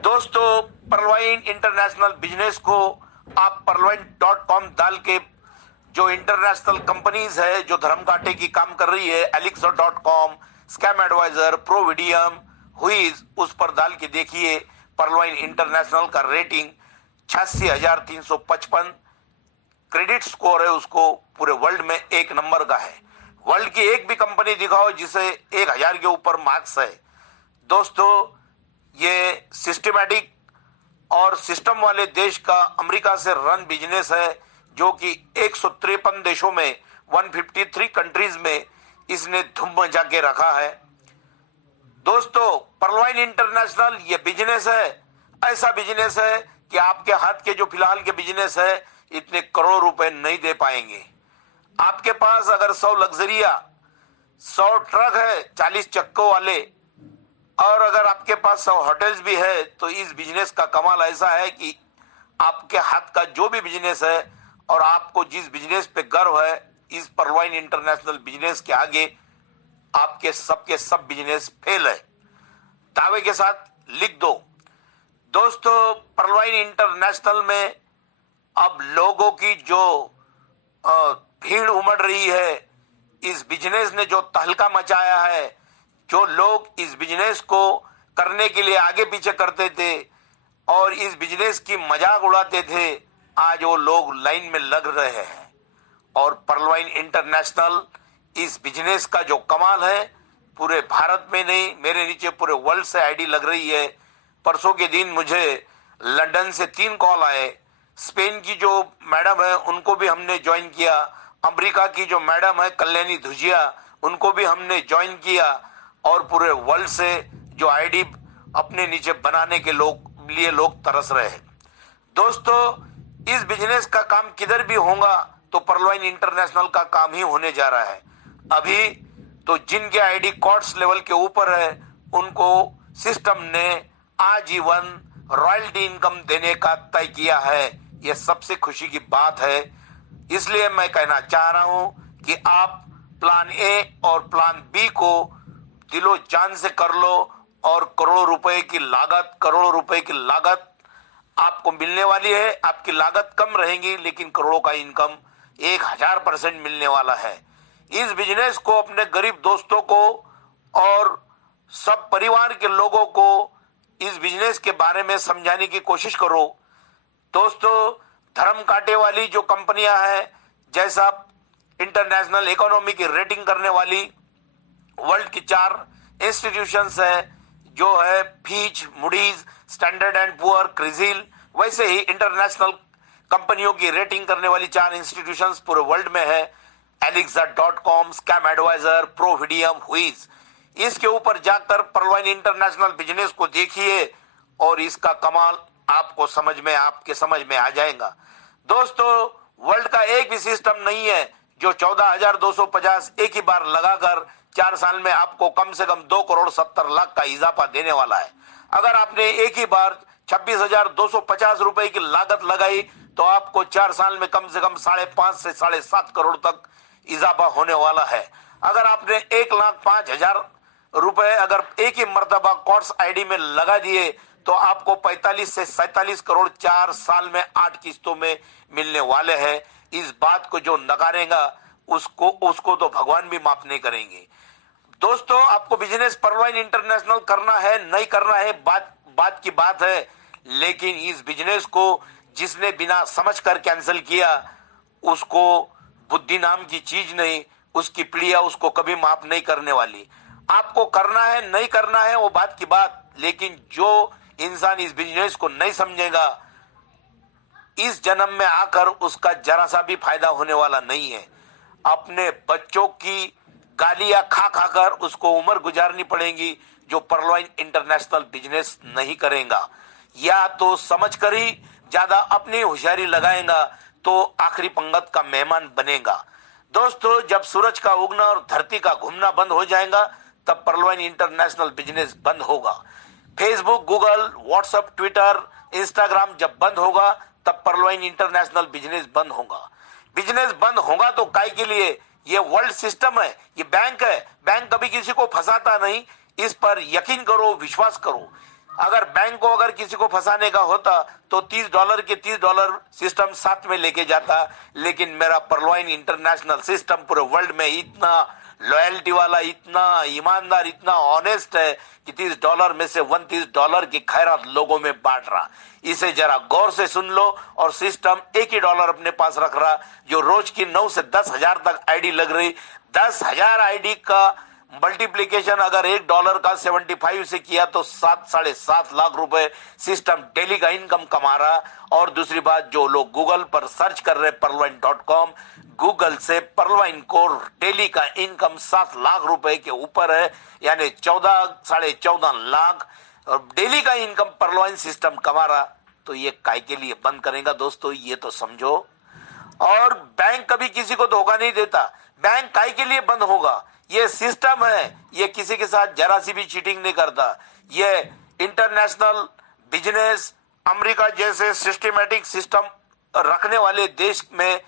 दोस्तों, परलवाइन international business को आप परलवाइन.com डाल के जो इंटरनेशनल कंपनीज है जो धर्म कांटे की काम कर रही है, elixir.com, स्कैम एडवाइजर, प्रोविडियम, हुईज, उस पर डाल के देखिए। परलवाइन इंटरनेशनल का रेटिंग 86,355 क्रेडिट स्कोर है, उसको पूरे वर्ल्ड में 1 नंबर का है। वर्ल्ड की एक भी कंपनी दिखाओ जिसे 1,000 के ऊपर मार्क्स है। दोस्तों, ये सिस्टमैटिक और सिस्टम वाले देश का अमेरिका से रन बिजनेस है, जो कि 153 देशों में 153 कंट्रीज में इसने धूम मचा के रखा है। दोस्तों, परलवाइन इंटरनेशनल ये बिजनेस है, ऐसा बिजनेस है कि आपके हाथ के जो फिलहाल के बिजनेस है इतने करोड़ रुपए नहीं दे पाएंगे। आपके पास अगर 100 लग्जरिया, 100 ट्रक है 40 चक्कों वाले, और अगर आपके पास 100 होटल्स भी है, तो इस बिजनेस का कमाल ऐसा है कि आपके हाथ का जो भी बिजनेस है और आपको जिस बिजनेस पे गर्व है, इस परलवाइन इंटरनेशनल बिजनेस के आगे आपके सब बिजनेस फेल है। दावे के साथ लिख दो। दोस्तों, परलवाइन इंटरनेशनल में अब लोगों की जो भीड़ उमड़ रही है, इस बिजनेस ने जो तहलका मचाया है, जो लोग इस बिजनेस को करने के लिए आगे पीछे करते थे और इस बिजनेस की मजाक उड़ाते थे, आज वो लोग लाइन में लग रहे हैं। और परलवाइन इंटरनेशनल इस बिजनेस का जो कमाल है, पूरे भारत में नहीं, मेरे नीचे पूरे वर्ल्ड से आईडी लग रही है। परसों के दिन मुझे लंदन से 3 कॉल आए। स्पेन की जो मैडम है उनको भी हमने ज्वाइन किया, अमेरिका की जो मैडम है कल्याणी धुजिया, उनको भी हमने ज्वाइन किया, और पूरे वर्ल्ड से जो आईडी अपने नीचे बनाने के लिए लोग तरस रहे हैं। दोस्तों, इस बिजनेस का काम किधर भी होगा तो परलवाइन इंटरनेशनल का काम ही होने जा रहा है। अभी तो जिनके आईडी कॉर्ट्स लेवल के ऊपर है, उनको सिस्टम ने आजीवन रॉयल्टी इनकम देने का तय किया है। यह सबसे खुशी की बात है। इसलिए मैं कहना चाह रहा हूं कि आप प्लान ए और प्लान बी को दिलो जान से कर लो, और करोड़ों रुपए की लागत आपको मिलने वाली है। आपकी लागत कम रहेगी, लेकिन करोड़ों का इनकम 1000% मिलने वाला है। इस बिजनेस को अपने गरीब दोस्तों को और सब परिवार के लोगों को इस बिजनेस के बारे में समझाने की कोशिश करो। दोस्तों, धर्म कांटे वाली जो कंपनियां हैं, जैसा इंटरनेशनल इकोनॉमी की रेटिंग करने वाली वर्ल्ड की 4 इंस्टीट्यूशंस है, जो है फीच, मूडीज, स्टैंडर्ड एंड पुअर, क्रिजिल, वैसे ही इंटरनेशनल कंपनियों की रेटिंग करने वाली 4 इंस्टीट्यूशंस पूरे वर्ल्ड में है, elixir.com, स्कैम एडवाइजर, प्रोविडियम, हुईज। इसके ऊपर जाकर परलवाइन इंटरनेशनल बिजनेस को देखिए और इसका कमाल आपके समझ में आ जाएगा। दोस्तों, वर्ल्ड का एक भी सिस्टम नहीं है जो 14,250 एक ही बार लगाकर 4 साल में आपको कम से कम 2,70,00,000 का इजाफा देने वाला है। अगर आपने एक ही बार 26,250 रुपए की लागत लगाई तो आपको 4 साल में कम से कम 5.5 से 7.5 करोड़ तक इजाफा होने वाला है। अगर आपने 1,05,000 रुपए अगर एक ही मर्तबा कॉर्ट्स आईडी में लगा दिए तो आपको 45 से 47 करोड़ 4 साल में 8 किस्तों में मिलने वाले हैं। इस बात को जो नकारेगा उसको तो भगवान भी माफ नहीं करेंगे। दोस्तों, आपको बिजनेस परलवाइन इंटरनेशनल करना है नहीं करना है, बात की बात है, लेकिन इस बिजनेस को जिसने बिना समझ कर कैंसिल किया, उसको बुद्धि नाम की चीज नहीं, उसकी पीढ़ियां उसको कभी माफ नहीं करने वाली। आपको करना है नहीं करना है वो बात की बात, लेकिन जो इंसान इस बिजनेस को नहीं समझेगा, इस जन्म में आकर उसका जरा सा भी फायदा होने वाला नहीं है। अपने बच्चों की गालियां खा खाकर उसको उम्र गुजारनी पड़ेगी जो परलवाइन इंटरनेशनल बिजनेस नहीं करेगा। या तो समझ कर ही ज्यादा अपनी होशियारी लगाएगा तो आखिरी पंगत का मेहमान बनेगा। दोस्तों, जब सूरज का उगना और धरती का घूमना बंद हो जाएगा तब परलवाइन इंटरनेशनल बिजनेस बंद होगा। Facebook, Google, WhatsApp, Twitter, Instagram जब बंद होगा तब परलवाइन इंटरनेशनल बिजनेस बंद होगा। बिजनेस बंद होगा तो काय के लिए? ये वर्ल्ड सिस्टम है, ये बैंक है, बैंक कभी किसी को फंसाता नहीं। इस पर यकीन करो, विश्वास करो। अगर बैंक को अगर किसी को फंसाने का होता तो $30 के $30 सिस्टम साथ में लेके जाता, लेकिन मेरा पर्लवाइन इंटरनेशनल सिस्टम पूरे वर्ल्ड में इतना लॉयल्टी वाला, इतना ईमानदार, इतना ऑनेस्ट है कि $30 में से $130 की खैरात लोगों में बांट रहा। इसे जरा गौर से सुन लो। और सिस्टम एक ही डॉलर अपने पास रख रहा, जो रोज की 9 से 10,000 तक आईडी लग रही। 10,000 आईडी का मल्टीप्लीकेशन अगर $1 का 75 से किया तो 7-7.5 लाख रुपए सिस्टम डेली का इनकम कमा रहा। और दूसरी बात, जो लोग गूगल पर सर्च कर रहे पर्लवाइन.com, गूगल से पर्लवाइन को डेली का इनकम 7 लाख रुपए के ऊपर है, यानी 14-14.5 लाख डेली का इनकम पर्लवाइन सिस्टम कमा रहा। तो ये काय के लिए बंद करेगा दोस्तों, ये तो समझो। और बैंक कभी किसी को धोखा नहीं देता। बैंक काय के लिए बंद होगा? ये सिस्टम है, ये किसी के साथ जरा सी भी चीटिंग नहीं करता। ये इंटरनेशनल बिजनेस, अमेरिका जैसे सिस्टमैटिक सिस्टम रखने वाले देश में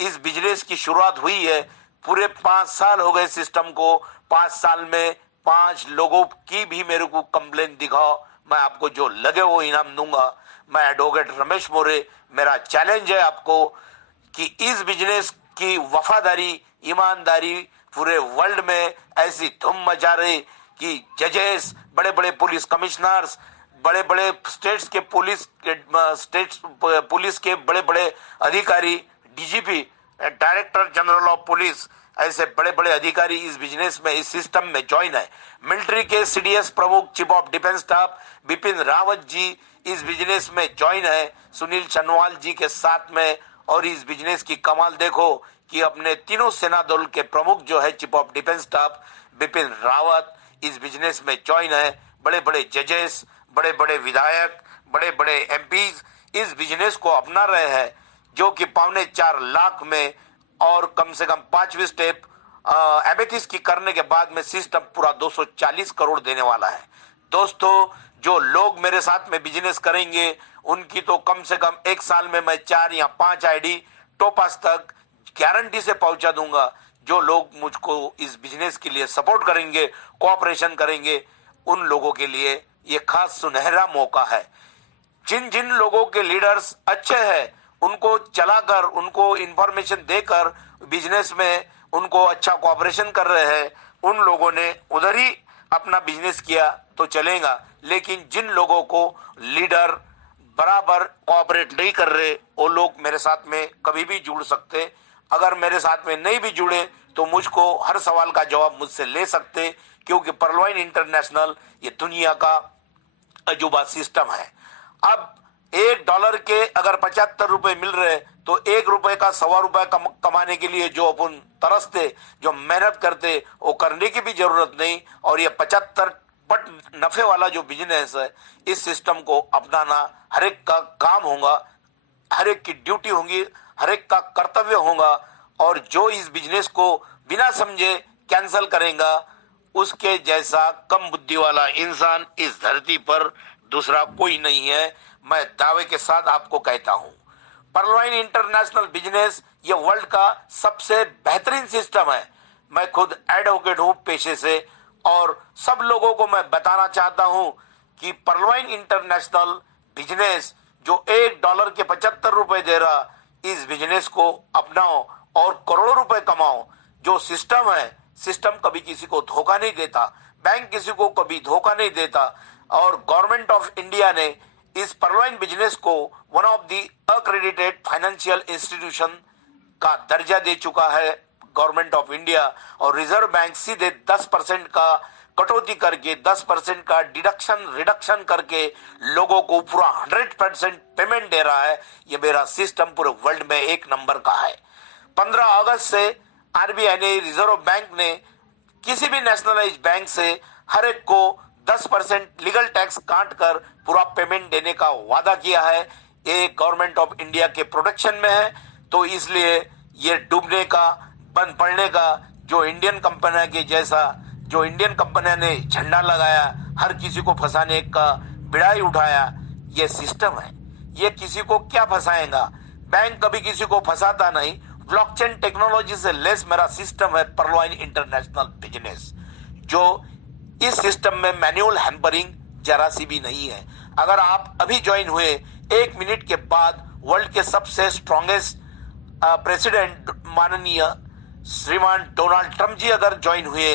इस बिजनेस की शुरुआत हुई है। पूरे 5 साल हो गए सिस्टम को। 5 साल में 5 लोगों की भी मेरे को कंप्लेन दिखाओ, मैं आपको जो लगे वो इनाम दूंगा। मैं एडवोकेट रमेश मोरे, मेरा चैलेंज है आपको कि इस बिजनेस की वफादारी, ईमानदारी पूरे वर्ल्ड में ऐसी धूम मचा रही कि जजेस, बड़े बड़े पुलिस कमिश्नर्स, बड़े बड़े स्टेट्स के बड़े बड़े अधिकारी, DGP, director general of police, ऐसे बड़े बड़े अधिकारी इस बिजनेस में, इस सिस्टम में ज्वाइन है। मिलिट्री के सीडीएस प्रमुख, chief of defence staff Bipin Rawat ji इस बिजनेस में ज्वाइन है, सुनील चन्वाल जी के साथ में। और इस बिजनेस की कमाल देखो कि अपने तीनों सेना दल के प्रमुख जो है chief of defence staff Bipin Rawat इस बिजनेस में ज्वाइन है। बड़े बड़े जजेस, बड़े बड़े विधायक, बड़े बड़े एमपीज इस बिजनेस को अपना रहे हैं, जो कि 4.25 लाख में और कम से कम 5वीं स्टेप एमेथिस की करने के बाद में सिस्टम पूरा 240 करोड़ देने वाला है। दोस्तों, जो लोग मेरे साथ में बिजनेस करेंगे उनकी तो कम से कम 1 साल में मैं 4 या 5 आईडी टोपास तक गारंटी से पहुंचा दूंगा। जो लोग मुझको इस बिजनेस के लिए सपोर्ट करेंगे, कोऑपरेशन करेंगे, उन लोगों के लिए ये खास सुनहरा मौका है। जिन जिन लोगों के लीडर्स अच्छे हैं उनको चलाकर, उनको इंफॉर्मेशन देकर बिजनेस में उनको अच्छा कोऑपरेशन कर रहे हैं, उन लोगों ने उधर ही अपना बिजनेस किया तो चलेगा। लेकिन जिन लोगों को लीडर बराबर कोऑपरेट नहीं कर रहे, वो लोग मेरे साथ में कभी भी जुड़ सकते। अगर मेरे साथ में नहीं भी जुड़े तो मुझको हर सवाल का जवाब मुझसे ले सकते, क्योंकि पर्लवाइन इंटरनेशनल ये दुनिया का अजूबा सिस्टम है। अब $1 के अगर 75 रुपए मिल रहे तो ₹1 का ₹1.25 कमाने के लिए जो अपन तरसते, जो मेहनत करते, वो करने की भी जरूरत नहीं। और ये 75 पट नफे वाला जो बिजनेस है, इस सिस्टम को अपनाना हर एक का काम होगा, हर एक की ड्यूटी होगी, हर एक का कर्तव्य होगा। और जो इस बिजनेस को बिना समझे कैंसिल करेगा, उसके जैसा कम बुद्धि वाला इंसान इस धरती पर दूसरा कोई नहीं है। मैं दावे के साथ आपको कहता हूं, पर्लवाइन इंटरनेशनल बिजनेस ये वर्ल्ड का सबसे बेहतरीन सिस्टम है। मैं खुद एडवोकेट हूं पेशे से, और सब लोगों को मैं बताना चाहता हूं कि पर्लवाइन इंटरनेशनल बिजनेस जो $1 के 75 रुपए दे रहा, इस बिजनेस को अपनाओ और करोड़ों रुपए कमाओ। जो सिस्टम है, सिस्टम कभी किसी को धोखा नहीं देता, बैंक किसी को कभी धोखा नहीं देता। और गवर्नमेंट ऑफ इंडिया ने इस पर्लवाइन बिजनेस को one of the accredited financial institution का दर्जा दे चुका है गवर्नमेंट ऑफ इंडिया। और रिजर्व बैंक सीधे 10% का कटौती करके, 10% का रिडक्शन करके लोगों को पूरा 100% पेमेंट दे रहा है। ये मेरा सिस्टम पूरे वर्ल्ड में 1 नंबर का है। 15 अगस्त से आरबीआई ने, रिजर्व बैंक ने किसी भी नेशनलाइज्ड बैंक से हर एक को 10% लीगल टैक्स काट कर पूरा पेमेंट देने का वादा किया है। ये गवर्नमेंट ऑफ इंडिया के प्रोटेक्शन में है, तो इसलिए ये डूबने का, बंद पड़ने का, जो इंडियन कंपनियां के जैसा, जो इंडियन कंपनियां ने झंडा लगाया, हर किसी को फंसाने का बिड़ाई उठाया, ये सिस्टम है। ये किसी को क्या फंसाएगा? बैंक कभी किसी को फंसाता नहीं। ब्लॉकचेन टेक्नोलॉजी से लेस मेरा सिस्टम है पर्लवाइन इंटरनेशनल बिजनेस, जो इस सिस्टम में मैनुअल हैम्परिंग जरा सी भी नहीं है। अगर आप अभी ज्वाइन हुए, 1 मिनट के बाद वर्ल्ड के सबसे स्ट्रॉन्गेस्ट प्रेसिडेंट माननीय श्रीमान डोनाल्ड ट्रंप जी अगर ज्वाइन हुए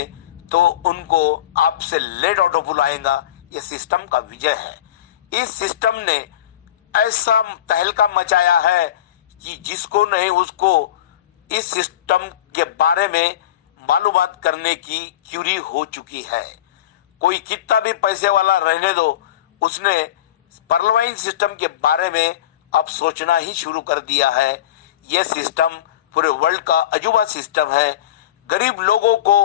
तो उनको आपसे लेट ऑटो पुल आएगा। ये सिस्टम का विजय है। इस सिस्टम ने ऐसा तहलका मचाया है कि जिसको नहीं उसको इस सिस्टम के बारे में मालूमात करने की क्यूरी हो चुकी है। कोई कितना भी पैसे वाला रहने दो, उसने पर्लवाइन सिस्टम के बारे में अब सोचना ही शुरू कर दिया है। यह सिस्टम पूरे वर्ल्ड का अजूबा सिस्टम है। गरीब लोगों को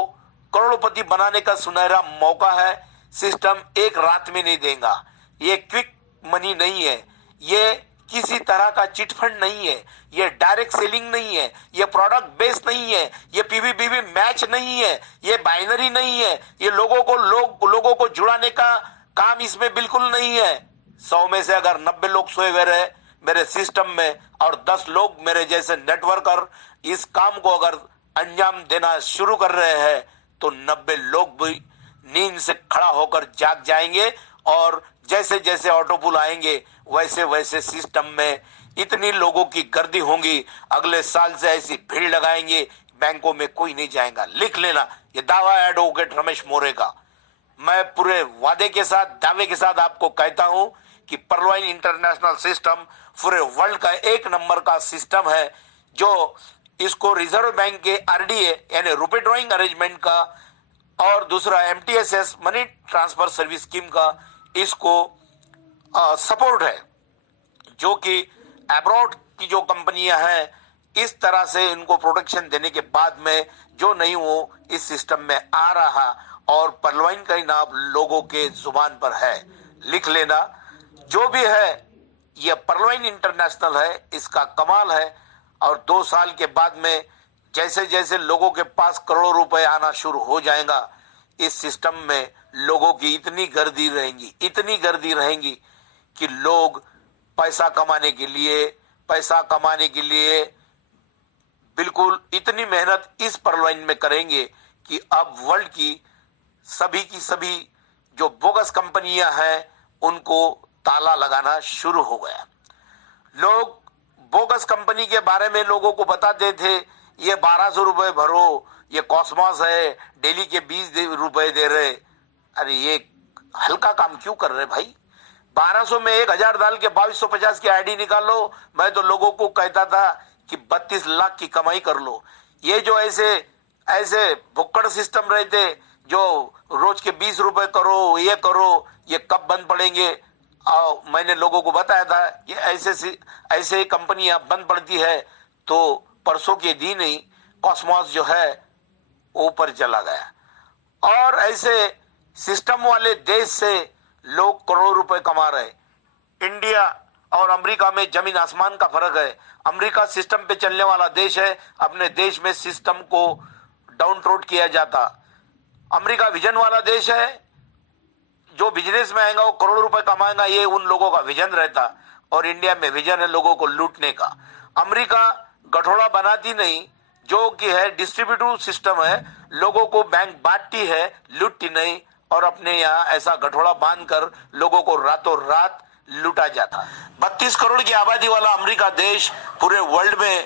करोड़पति बनाने का सुनहरा मौका है। सिस्टम एक रात में नहीं देगा। ये क्विक मनी नहीं है, ये किसी तरह का चिट फंड नहीं है, ये डायरेक्ट सेलिंग नहीं है, ये प्रोडक्ट बेस्ड नहीं है, ये पीवीपीवी मैच नहीं है, ये बाइनरी नहीं है, ये लोगों को जुड़ाने का काम इसमें बिल्कुल नहीं है। 100 में से अगर 90 लोग सोए हुए रहे मेरे सिस्टम में और 10 लोग मेरे जैसे नेटवर्कर इस काम को अगर अंजाम देना शुरू कर रहे हैं तो 90 लोग भी नींद से खड़ा होकर जाग जाएंगे और जैसे जैसे ऑटो पुल आएंगे वैसे वैसे सिस्टम में इतनी लोगों की गर्दी होंगी। अगले साल से ऐसी भीड़ लगाएंगे, बैंकों में कोई नहीं जाएगा। लिख लेना, ये दावा है एडवोकेट रमेश मोरे का। मैं पूरे वादे के साथ, दावे के साथ आपको कहता हूं कि पर्लवाइन इंटरनेशनल सिस्टम पूरे वर्ल्ड का 1 नंबर का सिस्टम है, जो इसको रिजर्व बैंक के आरडीए यानी रुपए ड्रॉइंग अरेंजमेंट का और दूसरा एमटीएसएस मनी ट्रांसफर सर्विस स्कीम का इसको सपोर्ट है, जो कि अब्रॉड की जो कंपनियां हैं इस तरह से इनको प्रोटेक्शन देने के बाद में जो नहीं वो इस सिस्टम में आ रहा और पर्लवाइन का नाम लोगों के जुबान पर है। लिख लेना, जो भी है ये पर्लवाइन इंटरनेशनल है, इसका कमाल है। और 2 साल के बाद में जैसे जैसे लोगों के पास करोड़ों रुपए आना शुरू हो जाएगा, इस सिस्टम में लोगों की इतनी गर्दी रहेंगी कि लोग पैसा कमाने के लिए बिल्कुल इतनी मेहनत इस पर्लवाइन में करेंगे कि अब वर्ल्ड की सभी जो बोगस कंपनियां हैं उनको ताला लगाना शुरू हो गया। लोग बोगस कंपनी के बारे में लोगों को बताते थे, ये 1200 रुपए भरो, ये कॉस्मॉस है, डेली के 20 रुपए दे रहे। अरे ये हल्का काम क्यों कर रहे भाई? 1200 में 1000 डाल के 2250 की आईडी निकालो। मैं तो लोगों को कहता था कि 32 लाख की कमाई कर लो। ये जो ऐसे भुक्कड़ सिस्टम रहते जो रोज के 20 रुपए करो, ये कब बंद पड़ेंगे? मैंने लोगों को बताया था कि ऐसे कंपनियां बंद पड़ती है तो परसों के दिन ही कॉस्मॉस जो है ऊपर चला गया। और ऐसे सिस्टम वाले देश से लोग करोड़ों रुपए कमा रहे। इंडिया और अमेरिका में जमीन आसमान का फर्क है। अमेरिका सिस्टम पे चलने वाला देश है, अपने देश में सिस्टम को डाउन ट्रोड किया जाता। अमेरिका विजन वाला देश है, जो बिजनेस में आएगा वो करोड़ों रुपए कमाएगा, ये उन लोगों का विजन रहता। और इंडिया में विजन है लोगों को लूटने का। अमेरिका गठोड़ा बनाती नहीं, जो कि है डिस्ट्रीब्यूटिव सिस्टम है, लोगों को बैंक बांटती है, लूटती नहीं। और अपने यहाँ ऐसा गठोड़ा बांधकर लोगों को रातों रात लूटा जाता। 32 करोड़ की आबादी वाला अमेरिका देश पूरे वर्ल्ड में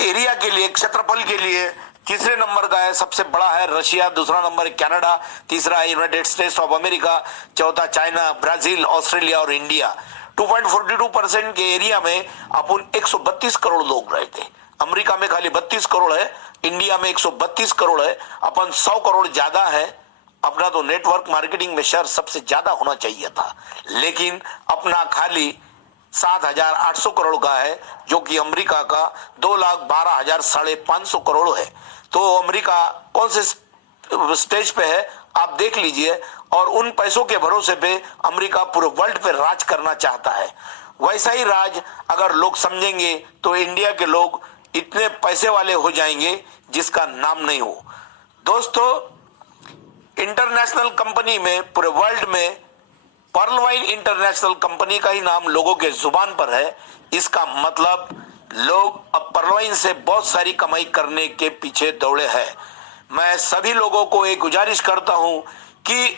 एरिया के लिए, क्षेत्रफल के लिए तीसरे नंबर का है। सबसे बड़ा है रशिया, दूसरा नंबर है कनाडा, तीसरा है यूनाइटेड स्टेट्स ऑफ अमेरिका, चौथा चाइना, ब्राजील, ऑस्ट्रेलिया और इंडिया। 2.42% के एरिया में अपन 132 करोड़ लोग रहते। अमेरिका में खाली 32 करोड़ है, इंडिया में 132 करोड़ है, अपन 100 करोड़ ज्यादा है। अपना तो नेटवर्क मार्केटिंग में शेयर सबसे ज्यादा होना चाहिए था, लेकिन अपना खाली 7,800 करोड़ का है, जो कि अमेरिका का 2,12,500 करोड़ है। तो अमेरिका कौन से स्टेज पे है आप देख लीजिए। और उन पैसों के भरोसे पे अमेरिका पूरे वर्ल्ड पे राज करना चाहता है। वैसा ही राज अगर लोग समझेंगे तो इंडिया के लोग इतने पैसे वाले हो जाएंगे जिसका नाम नहीं हो। दोस्तों, इंटरनेशनल कंपनी में पूरे वर्ल्ड में पर्लवाइन इंटरनेशनल कंपनी का ही नाम लोगों के जुबान पर है। इसका मतलब लोग अब पर्लवाइन से बहुत सारी कमाई करने के पीछे दौड़े हैं। मैं सभी लोगों को एक गुजारिश करता हूं कि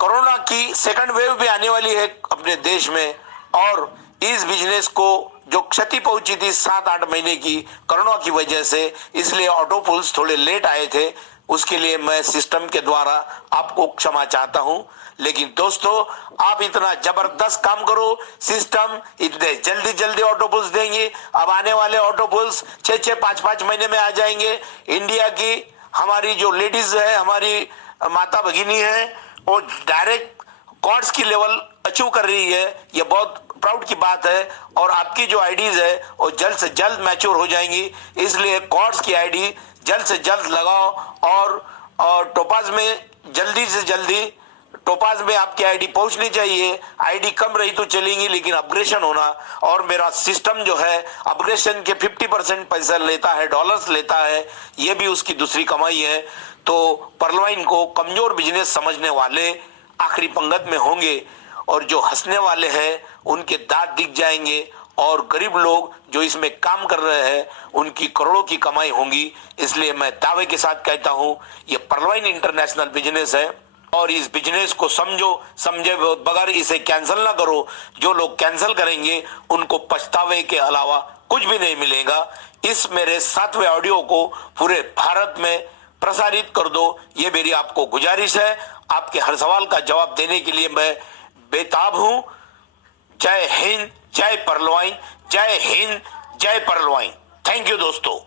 कोरोना की सेकंड वेव भी आने वाली है अपने देश में, और इस बिजनेस को जो क्षति पहुंची थी 7-8 महीने की कोरोना की वजह से, इसलिए ऑटो पुल्स थोड़े लेट आए थे, उसके लिए मैं सिस्टम के द्वारा आपको क्षमा चाहता हूं। लेकिन दोस्तों, आप इतना जबरदस्त काम करो, सिस्टम इतने जल्दी जल्दी ऑटो पुल्स देंगे। अब आने वाले ऑटो पुल्स 6-6, 5-5 महीने में आ जाएंगे। इंडिया की हमारी जो लेडीज है, हमारी माता भगिनी है, वो डायरेक्ट कॉर्ड्स की लेवल अचीव कर रही है। ये बहुत प्राउड की बात है। और आपकी जो आईडीज है वो जल्द से जल्द मैच्योर हो जाएंगी, इसलिए कॉर्ड्स की आईडी जल्द से जल्द लगाओ। और टोपाज में जल्दी से जल्दी, टोपाज में आपकी आईडी पहुंचनी चाहिए। आईडी कम रही तो चलेंगी, लेकिन अपग्रेशन होना। और मेरा सिस्टम जो है अपग्रेशन के 50% पैसा लेता है, डॉलर्स लेता है, ये भी उसकी दूसरी कमाई है। तो पर्लवाइन को कमजोर बिजनेस समझने वाले आखिरी पंगत में होंगे, और जो हंसने वाले हैं उनके दांत दिख जाएंगे, और गरीब लोग जो इसमें काम कर रहे हैं उनकी करोड़ों की कमाई होंगी। इसलिए मैं दावे के साथ कहता हूं, ये पर्लवाइन इंटरनेशनल बिजनेस है, और इस बिजनेस को समझे बगैर इसे कैंसिल ना करो। जो लोग कैंसिल करेंगे उनको पछतावे के अलावा कुछ भी नहीं मिलेगा। इस मेरे 7वें ऑडियो को पूरे भारत में प्रसारित कर दो, ये मेरी आपको गुजारिश है। आपके हर सवाल का जवाब देने के लिए मैं बेताब हूं। जय हिंद, जय पर्लवाइन, जय हिंद, जय पर्लवाइन। थैंक यू दोस्तों।